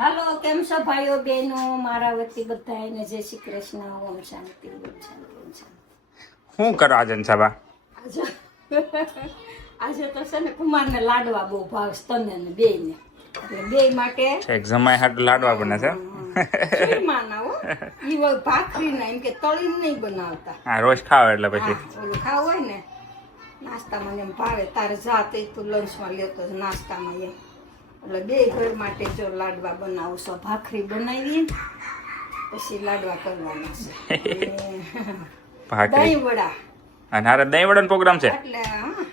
હાલો, કેમ છો ભાઈઓ બહેનો? મારા વતી બધાને જય શ્રી કૃષ્ણ. ઓમ શાંતિ, ઓમ શાંતિ, ઓમ શાંતિ. શું કરો આજન સાબા? આજે આજે તો છે ને કુમારને લાડવા બહુ ભાવે, તને ને બેયને. એટલે બેય માટે એક જમાઈ હાટુ લાડવા બને છે. ચૂરમાના હો. ઈ ભાખરીના, એમ કે તળીને નહીં બનાવતા. હા, રોજ ખાવ એટલે પછી હા, ઓલું ખાવું હોય ને નાસ્તામાં એમ ભાવે. તારે જાતે તું લંચમાં લેતો જ નાસ્તામાં એમ. એટલે બે ઘર માટે જો લાડવા બનાવું છો, ભાખરી બનાવી પછી લાડવા કરવાના છે. ભાખરી દહીં વડા. અને હારે દહીં વડાનો પ્રોગ્રામ છે. એટલે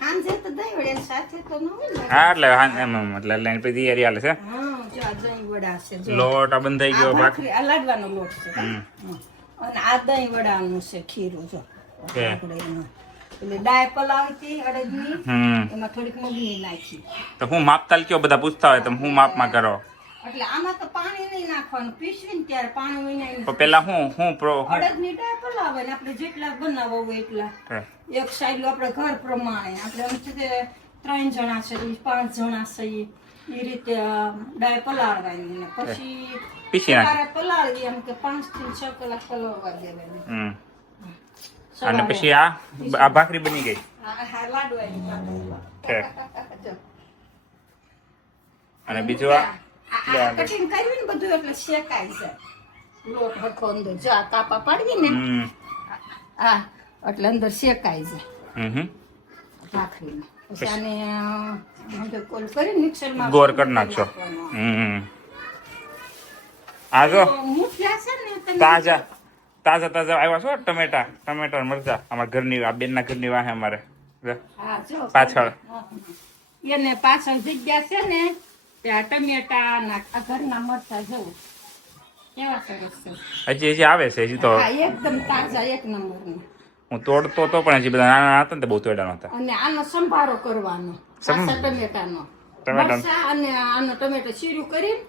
સાંજે તો દહીં વડા સાથે તો ન હોય ને. હા, એટલે એટલે પછી તૈયારી હાલે છે. હા, જો આ દહીં વડા છે. જો લોટ આ બંધ થઈ ગયો. આ ભાખરી, આ લાડવાનો લોટ છે. અને આ દહીં વડાનું છે ખીરું. જો આપણે એમાં એટલે ડાય પલાવી હતી અડદની, એમાં થોડીક મગની નાખી. તો હું માપતાલ કયો બધા પૂછતા હોય તો હું માપમાં કરો. એટલે આમાં તો પાણી નહીં નાખવાનું, પીસવીને ત્યારે પાણી વિનાઈને તો પેલા હું અડદની ડાળ પલાવે ને આપણે જેટલા બનાવવા હોય એટલા. એક સાઈડ આપણે ઘર પ્રમાણે આપણે આમ છે કે 3 જણા છે, 5 જણા છે, એ રીતે ડાળ પલાળવાની ને પછી પીસી નાખી. પલાળવી એમ કે 5 થી 6 કલાક પલાળવા દેવાની. અને પછી આ ભાખરી બની ગઈ. હા, લાડવા. અને બીજું આ કટિંગ કર્યું ને બધું એટલે શેકાય છે. લોટ હરખો અંદર જા કાપા પાડવી ને હા, એટલે અંદર શેકાય છે ભાખરીને. પછી આને કોલ કરી મિક્સરમાં ગોળ કરી નાખશો. આ જો મુઠિયા છે ને તમે તાજા આવ્યા છો ટમેટા મરચા. અમારા ઘરની આ બેનના ઘરની વાહે અમારે હા જો પાછળ એને પાછળ જગ્યા છે ને ત્યાં ટમેટા ના ઘરના મરચા જવું કેવા સરસ છે. હજી આવે છે. હજી તો હા, એકદમ તાજા, એક નંબરના. હું તોડતો તો પણ હજી બધા નાના હતા ને બહુ તોડ્યા નહોતા. અને આનો સંભારો કરવાનો કાચા ટમેટાનો. મરચાં અને આનો ટમેટો ચીરું કરીને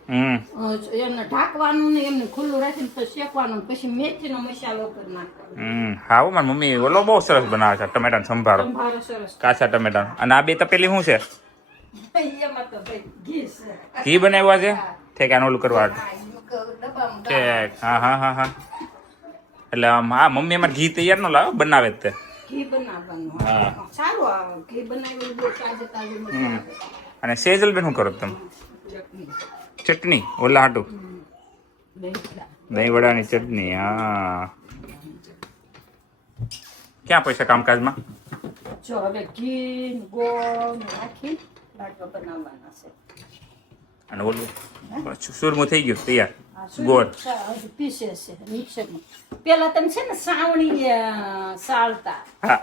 એમને ઢાંકવાનું ને એમને ખુલ્લું રાખીને તો શેકવાનું, પછી મેથીનો મસાલો કરી નાખવાનો. હા, મારી મમ્મી ઓલો બહુ સરસ બનાવે છે ટમેટાનો સંભારો, સંભારો સરસ. કાચા ટમેટાનો. અને આ બે તપેલી શું છે? એમાં તો ભાઈ ઘી છે. ઘી બનાવ્યા છે ઠેકાને ઓલું કરવા. હા, ડબ્બામાં ઠેક. હા. એટલે હા, મમ્મી અમારે ઘી તૈયાર નો લાવે, બનાવે જ તે. ઘી બનાવવાનું. હા. સારું આવે ઘી બનાવેલું બહુ તાજે મજા આવે. અને સેજલ બેન શું કરો તમે? ચટણી. ચટણી ઓલા હાટું દહીં દહીં વડાની ચટણી. હા, ક્યાં પૈસા કામકાજમાં? જો હવે ઘી ગોળ નાખી લાડવા બનાવવાના છે. અને ઓલું સુરમું થઈ ગયું તૈયાર. ગોળ હજુ પીસે છે મિક્સરમાં. પેલા તમે છે ને સાવણી સાળતા. હા,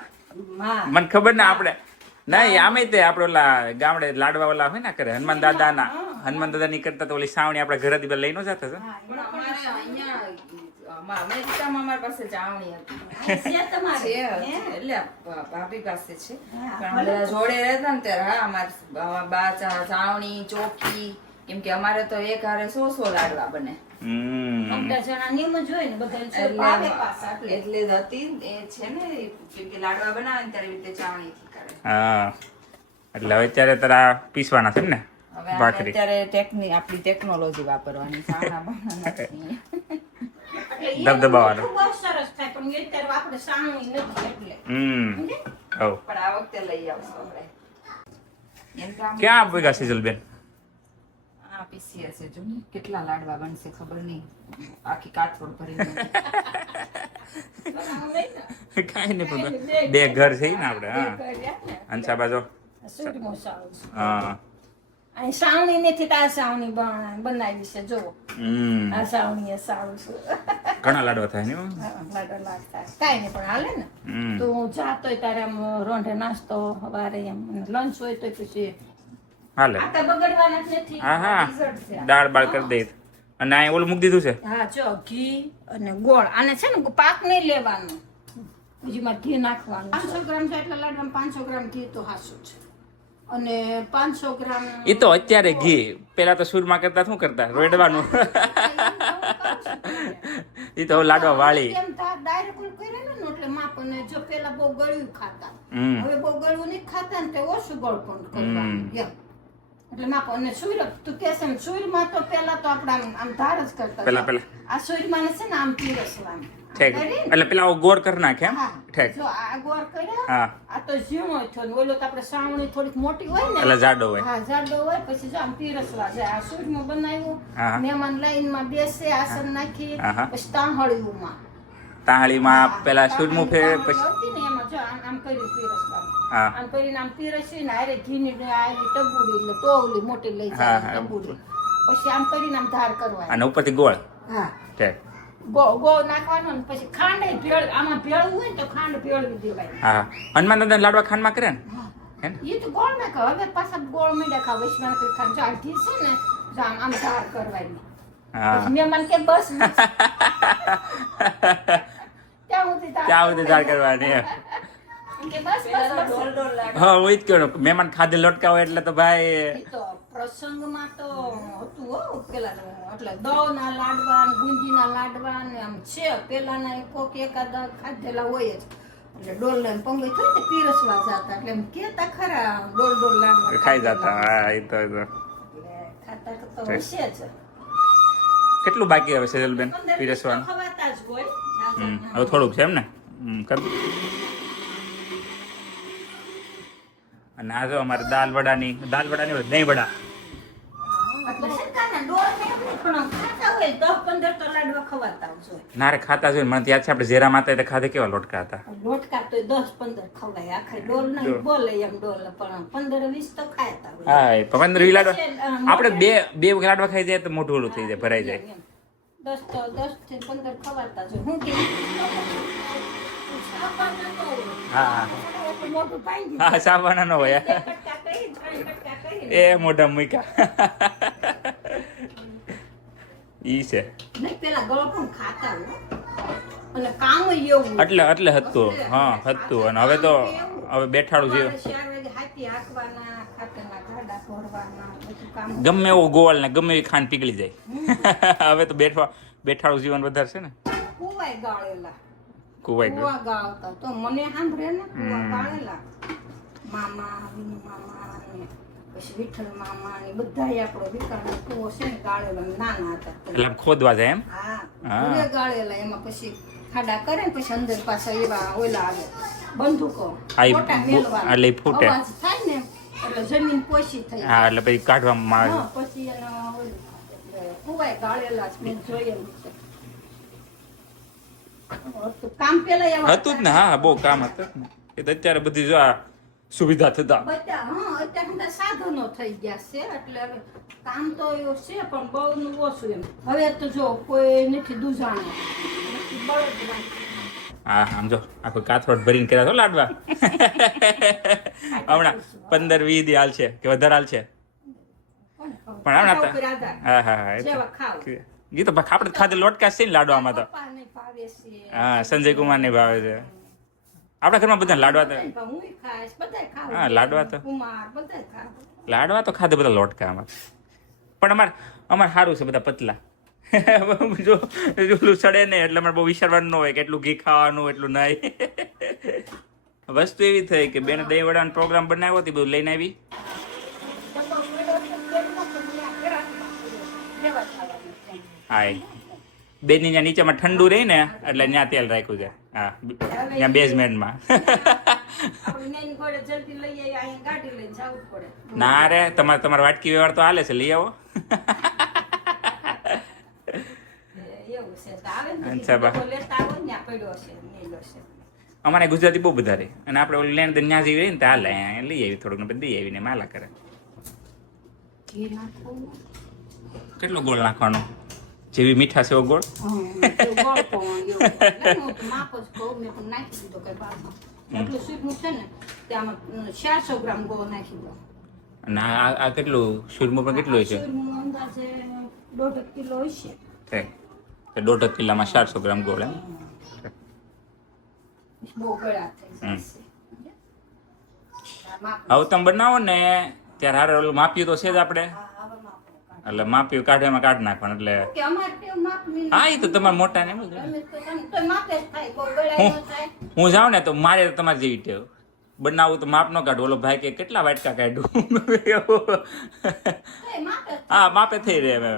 હા, મને ખબર ને આપણે નહીં આમે તે આપણે ઓલા ગામડે લાડવા ઓલા હોય ને કરે હનુમાન દાદા ની કરતા તો ઓલી સાવણી આપણે ઘરેથી લઈ નો જતા હતા. પણ અમારે અહીંયા અમેરિકામાં અમારી પાસે ચાવણી હતી. છે તમારે છે, એટલે ભાભી પાસે છે. પણ અમે બધા જોડે રહેતા ને ત્યારે હા, અમારે બા ચાવણી ચોકી, કેમ કે અમારે તો એક હારે 100 લાડવા બને. અમદા જણા નિયમ જ હોય ને બધા ભાવે પાછા એટલે. એટલે જ હતી એ છે ને, કેમ કે લાડવા બનાવે ને ત્યારે એવી રીતે ચાવણી થી કરે. હા, એટલે હવે અત્યારે તારા પીસવાના છે ને હવે આપણે ભાખરી. અત્યારે આપણી ટેકનોલોજી વાપરવાની, ચાવણા બનાવવાના નથી. દબદબાવાનો. બહુ સરસ થાય પણ એ અત્યારે આપણે સાવણી નથી એટલે. હવ પણ આ વખતે લઈ આવશું આપણે. એમ કે આમ ક્યાં ભેગા સેજલ બેન? આ પીસી હશે, જો ને કેટલા લાડવા બનશે ખબર નહીં, આખી કાચરોડ ભરીને. કાંઈ નહીં પણ બે ઘર છે ને આપણે. હા, અંશા બાજુ. સૂરમો સાવ છે. હા. અહીં સાવણી નથી તો આ સાવણી બનાવી છે જો. આ સાવણી એ સાવ છે. ઘણા લાડવા થાય ને. લાડો લાગતા કાંઈ નહીં પણ હાલે ને. તો હું જાતો હોય ત્યારે આમ રોંઢે નાસ્તો સવારે એમ લંચ હોય તો પછી હાલે. આ કઈ બગડવાના જ નથી. હા, Dessert છે આ. દાળ બાળ કરી દે. અને આ ઓલું મૂકી દીધું છે. હા, જો ઘી અને ગોળ. આને છે ને પાક નહીં લેવાનો, બીજીમાં ઘી નાખવાનું. 500 ગ્રામ છે એટલે લાડવામાં 500 ગ્રામ ઘી તો હાસું છે. અને 500 ગ્રામ એ તો અત્યારે ઘી, પેલા તો સુરમાં કરતા શું કરતા રોડવાનું. એ તો લાડવા વાળી. એમ ડાયરેક્ટ કરે ને એટલે માપને જો પેલા બહુ ગળ્યું ખાતા, હવે બહુ ગળ્યું નહીં ખાતા ને તે ઓછું ગળ પણ કરવાનું એમ. એટલે માપો. અને સુઈર તું કે છે સુઈરમાં તો પેલા તો આપણે આમ ધાર જ કરતા પેલા આ સુઈરમાં છે ને આમ પીરસવાનું ઠેક એટલે પેલા ગોળ કરી નાખે એમ ઠેક જો આ ગોળ કર્યા હા આ તો ઝીણો થયો ને ઓલો તો આપણે સાવણી થોડીક મોટી હોય ને એટલે જાડો હોય હા જાડો હોય પછી જો આમ પીરસવા જાય આ સુઈરમાં બનાવ્યું હા. મહેમાન લાઈનમાં બેસે આસન નાખી હા. પછી તાંહળીઓમાં તાળીમાં પેલા સુરમું ફેર પછી આવતી ને એમાં જો આમ કર્યું પીરસવાનું હા આમ કરીને આમ પીરસીને હારે ઘીની આવી ટબુડી એટલે ટોવલી મોટી લઈ જાય ટબુડી પછી આમ કરીને આમ ધાર કરવાની અને ઉપરથી ગોળ હા ઠેક ગોળ નાખવાનો ને પછી ખાંડ ભેળ આમાં ભેળવું હોય ને તો ખાંડ ભેળવી દેવાય હા હનુમાન દાદા લાડવા ખાંડમાં કરે ને હે ને? એ તો ગોળ નાખો હવે પાછા ગોળ મીઠા ખાવ વૈષ્ણવ કઈ ખાંડ ચાલતી છે ને જો આમ ધાર કરવાની હા પછી મહેમાન કે બસ બસ. ત્યાં સુધી ધાર કરવાની એમ. કે બસ બસ બસ ડોલ લાગે. હા હું જ કહું મહેમાન ખાધે લોટકા હોય એટલે તો ભાઈ ઈ તો પ્રસંગમાં તો હતું હો પેલા એટલે દવના લાડવા ને ગુંજીના લાડવા ને આમ છે પેલાના કોક એકાદા ખાધેલા હોય જ એટલે ડોલ ને પંગઈ થઈ ને પીરસવા જાતા એટલે એમ કેતા ખરા ડોલ લાડવા ખાઈ જતા હા એ તો એટલે ખાતા તો હશે જ કેટલું બાકી હવે સેજલબેન 15 તો પીરસવાનું ખવાતા જ હોય હવે થોડુંક છે એમ ને કર અને આ જો અમારે દાલ વડાની દહીં વડા એટલે સરકારના ડોલ ને એમ નહીં પણ ખાતા હોય 10-15 તો લાડવા ખવાતા જ હોય નારે ખાતા જોઈને મને યાદ છે આપણે ઝેરા માતા એટલે ખાધે કેવા લોટકા હતા લોટકા તો 10-15 ખવાય આખા ડોલ નહીં બોલે એમ ડોલ પણ 15-20 તો ખાતા હોય હા એ 15 લાડવા આપણે બે લાડવા ખાઈ જાય તો મોઢું ઓલું થઈ જાય ભરાઈ જાય 10 થી 15 ખવાતા જ હોય. હું કે હા મોટું પાઈ દીધું હા સાવાના ન હોય કટકા કરી 3 કટકા કરી એ મોઢા મૂક્યા ઈ છે નહીં પેલા ગળો પણ ખાતા હોય અને કામ એવું એટલે હતું હા હતું અને હવે તો હવે બેઠાડું છે 4 વાગે હાથી હાંકવાના ખાતરના ગાડા ભરવાના બધું કામ ગમે એવો ગોળ ને ગમે એવી ખાંડ પીગળી જાય હવે તો બેઠાડું જીવન વધારે છે ને કુવાય ગાળેલા કુવાઈ ગયું કુવા ગાળતા તો મને સાંભળે ને કુવા ગાળેલા મામા વિનુ મામા ને પછી વિઠ્ઠલ મામા ને બધાય આપણો વિકાનો કુવો છે ને ગાળેલો નાના હતા એટલે આમ ખોદવા જાય એમ હા હા. કુવે ગાળેલા એમાં પછી ખાડા કરે ને પછી અંદર પાછા એવા ઓલા આવે બંદૂકો આ ઈ ફોટા બુ- મેલવાના. એટલે ઈ ફૂટે. અવાજ થાય ને એટલે જમીન પોચી થઈ જાય. હા એટલે પછી કાઢવામાં આવે હા, પછી એનો ઓલું એટલે કુવાય ગાળેલા છે મેં જોયેલું છે હતું. કામ પેલા એવા હતું જ ને હા બહુ કામ હતું જ ને એ તો અત્યારે બધી જો આ સુવિધા થતા બધા હા અત્યારે બધા સાધનો થઈ ગયા છે એટલે હવે કામ તો એવું છે પણ બહુ નું ઓછું એમ હવે તો જો કોઈ નથી દુજાણો નથી બળદમાં. હા આમ જો આખો કાથરોટ ભરીને કર્યા છો લાડવા હમણાં 15-20 દી હાલ છે કે વધારે હાલ છે કોણ ખબર? પણ હમણાં ખાવા ઉપર આધાર. હા હા હા એ તો જેવા ખાવ. એ તો આપણે ખાધે લોટકા છે ને લાડવામાં તો પપ્પાને ભાવે છે. હા સંજય કુમાર ને ભાવે છે આપણા ઘરમાં બધા લાડવા તો બધાય હુંય ખાઈશ, બધાય ખાવ. હા, લાડવા તો. કુમાર બધાય ખાવ. લાડવા તો ખાધે બધા લોટકા અમારે પણ અમારે સારું છે બધા પતલા જો ઓલું સડે ને એટલે અમારે બહુ વિચારવાનું ન હોય કે એટલું ઘી ખાવાનું એટલું નહીં વસ્તુ એવી થઈ કે બેને દહીં વડાનો પ્રોગ્રામ બનાવ્યો હતી બધું લઈને આવી ડબ્બો પડ્યો તો તેલ નતો, ત્યાં ઘરાકમાં જેવા ખાવાનું છે. હા એ બેની ત્યાં નીચેમાં ઠંડુ રહી ને એટલે ત્યાં તેલ રાખ્યું છે હા ત્યાં બેઝમેન્ટમાં આપણે ન્યાયની ઘોડે જલ્દી લઈ આવીએ, અહીંયા ગાડી લઈને જવું પડે. ના રે તમારે વાટકી વ્યવહાર તો હાલે છે લઈ આવો એવું છે તો આવે ને અચ્છા, બા. ડબ્બો લેતા આવો ને ત્યાં પડ્યો છે નીલો છે. અમારે ગુજરાતી બહુ બધા રહે અને આપણે ઓલી લેણ દઈને ત્યાં જઈએ ને તો હાલે અહીંયા લઈ આવી થોડુંક ને પછી દઈ આવીને માલા કરે ઘી નાખવું. કેટલો ગોળ નાખવાનો જેવી મીઠાશ એવો ગોળ હમ, એવું ગોળ પણ એવું. એટલે હું તો માપ જ કહું, મેં પણ નાખી દીધો કઈ બારમાં. એટલું સૂકું છે ને તેમાં 400 ગ્રામ ગોળ નાખી દો. અને આ કેટલું સુરમું પણ કેટલું હોય છે શીરનું અંદાજે 1.5 કિલો હશે. છે તો 1.5 કિલોમાં 400 ગ્રામ ગોળ એમ બહુ ગળા થઈ હમ. જશે. આ માપ. હવે તમે બનાવો ને ત્યારે હારે ઓલું માપ્યું તો છે જ આપણે હા, આવા માપનો કાઢો. એટલે માપ્યું કાઢે કાઢી નાખવાનું એટલે કે અમારે કેવું માપની હા એ તો તમારા મોટા ને એમ જ હોય. અમે તો માપે જ થાય, બહુ ગળાઈ ન થાય. હું જાઉં ને તો મારે તમારે જેવી ટેવ બનાવું તો માપ ન કાઢું. ઓલો ભાઈ કે કેટલા વાટકા કાઢું. એ માપે જ હા, માપે થઈ રહે હવે.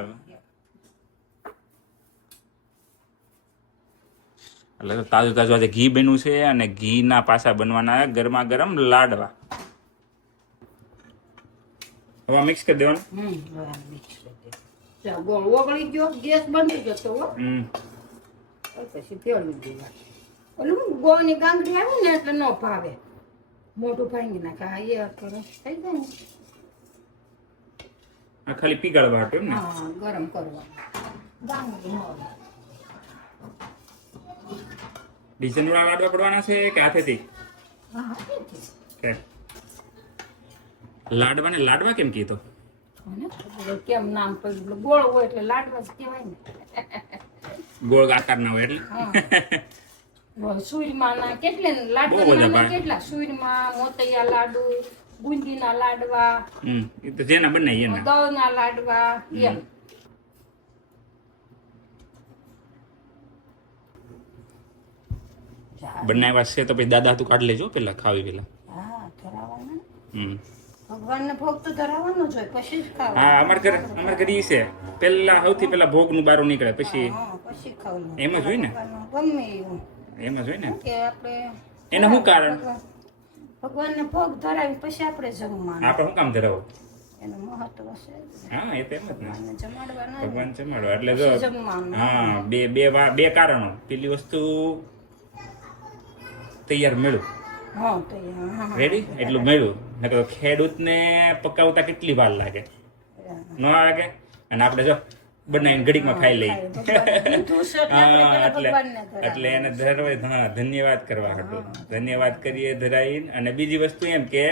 એટલે તો તાજું તાજું આજે ઘી બન્યું છે અને ઘીના પાછા બનવાના ગરમા ગરમ લાડવા. હવે મિક્સ કરી દેવાનું. હવે આ mix કરી દે. ચાલ, ગોળ ઓગળી ગયો, ગેસ બંધ જતો હો. પછી તેડવી દેવા. ઓલું ગોળની ગાંગડી આવી ને એટલે ન ભાવે. મોઢું ભાંગી નાખે. આ એ કરો થઈ જાય ને. આ ખાલી પીગાળવા હતું ને. હા, ગરમ કરવાનું. ગાંગડી ન હોય. ડીઝલ વાળા લાડવા પડવાના છે કે હાથેથી? હા, હાથેથી. કે લાડવાને લાડવા કેમ કીધો? મને ખબર કેમ નામ પડ્યું. ગોળ હોય એટલે લાડવા જ કહેવાય ને. ગોળ આકાર ના હોય એટલે. હા. સુઈરમાં ના કેટલે બહુ બધા લાડવા ભાઈ. કેટલા સુઈરમાં મોતૈયા લાડુ, બુંદીના લાડવા, એ તો જેના બનાવી એના. દળના લાડવા એમ. બનાવ્યા છે તો પછી દાદા તું કાઢ લેજો પેલા ખાવી પેલા. હા, ધરાવવાના. હમ. ભગવાનને ભોગ તો ધરાવવાનો જ હોય, પછી જ ખાવાનું. હા, અમાર ઘરે ઈ છે. પેલા સૌથી પેલા ભોગનું બારું નીકળે પછી હા, પછી ખાવાનું. એમ જ હોય ને? ગમે એવું એમ જ હોય ને. કે આપણે એને શું કારણ? ભગવાનને ભોગ ધરાવી પછી આપણે જમવાનું. આપણે શું કામ ધરાવો? એનું મહત્વ છે. હા, એ તો એમ જ ને. અને જમાડવાના ભગવાન જમાડો એટલે જો પછી જમવાનું. હા, બે કારણો. પેલી વસ્તુ તૈયાર મળ્યું, હા, તો હા. રેડી એટલું મળ્યું. નકર ખેડૂતને પકાવતા કેટલી વાર લાગે, ન લાગે? અને આપણે જો બનાવીને ઘડીકમાં ખાઈ લઈએ. હા, એટલે એને ધરવા, હા, ધન્યવાદ કરવા હતું. ધન્યવાદ કરીએ ધરાઈને. અને બીજી વસ્તુ એમ કે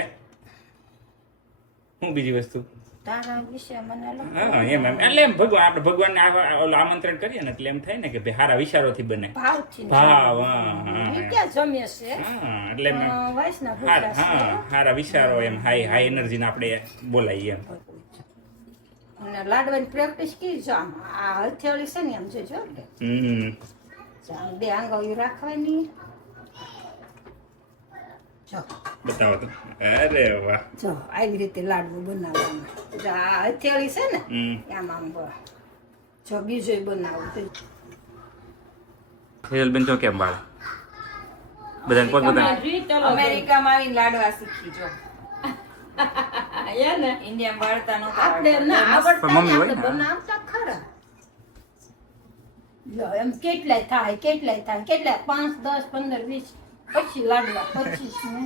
શું બીજી વસ્તુ? તારા વિશે મને હા, એમ એટલે એમ ભગવાન આપણે ભગવાનને આમંત્રણ કરીએ ને એટલે એમ થાય ને કે ભાઈ સારા વિચારોથી બને. ભાવથી ભાવ, હા, એ ક્યાં જમે છે હા, એટલે એમ વાસના હા, ભૂખ્યા છે. સારા વિચારો એમ હાઈ એનર્જી ને આપણે બોલાવીએ એમ. અને લાડવાની પ્રેક્ટિસ કી જો આમ આ હથેળી છે ને એમ જો કે આમ બે આંગળીઓ રાખવાની. જો બતાવો તો. અરે વાહ. જો આવી રીતે લાડવું બનાવવાનું. જો આ હથેળી છે ને આમ આમ જો બીજું બનાવું તો હેલબેન તો કેમ બાળ બધાને પોતપોતાની રીત અમેરિકામાં આવીને લાડવા શીખી જો. ને ઇન્ડિયામાં વાળતા નહોતા આપણે આવડતા. ના આવડતા મમ્મી ને, હોય આપણે ને. બનાવતા ખરા. લો એમ કેટલાય થાય 5, 10, 15, 20 પછી લાડવા 25 ને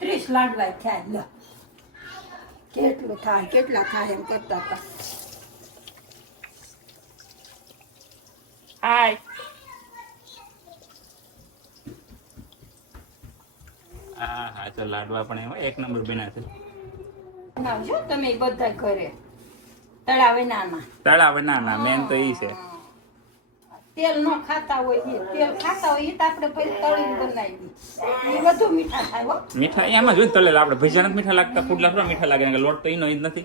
30 લાડવા થાય. લો કેટલું થાય, કેટલા થાય એમ કરતા હતા. હાય. હા, તો લાડવા પણ એમાં એક નંબર બન્યા છે. બનાવજો તમે બધા ઘરે તળાવે નાના. તળાવ ના મેન તો ઈ છે. તેલ ન ખાતા હોય એ, તેલ ખાતા હોય એ તો આપણે પછી તળીને બનાવી. એ બધું મીઠા થાય હો. મીઠા એમ જ હોય ને તળેલા. આપણે ભજીયા નથી મીઠા લાગતા, પુડલા થોડા મીઠા લાગે. લોટ તો ઈનો ઈ જ નથી.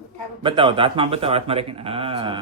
મીઠા બતાવો તો હાથમાં, બતાવો હાથમાં રાખીને. હા,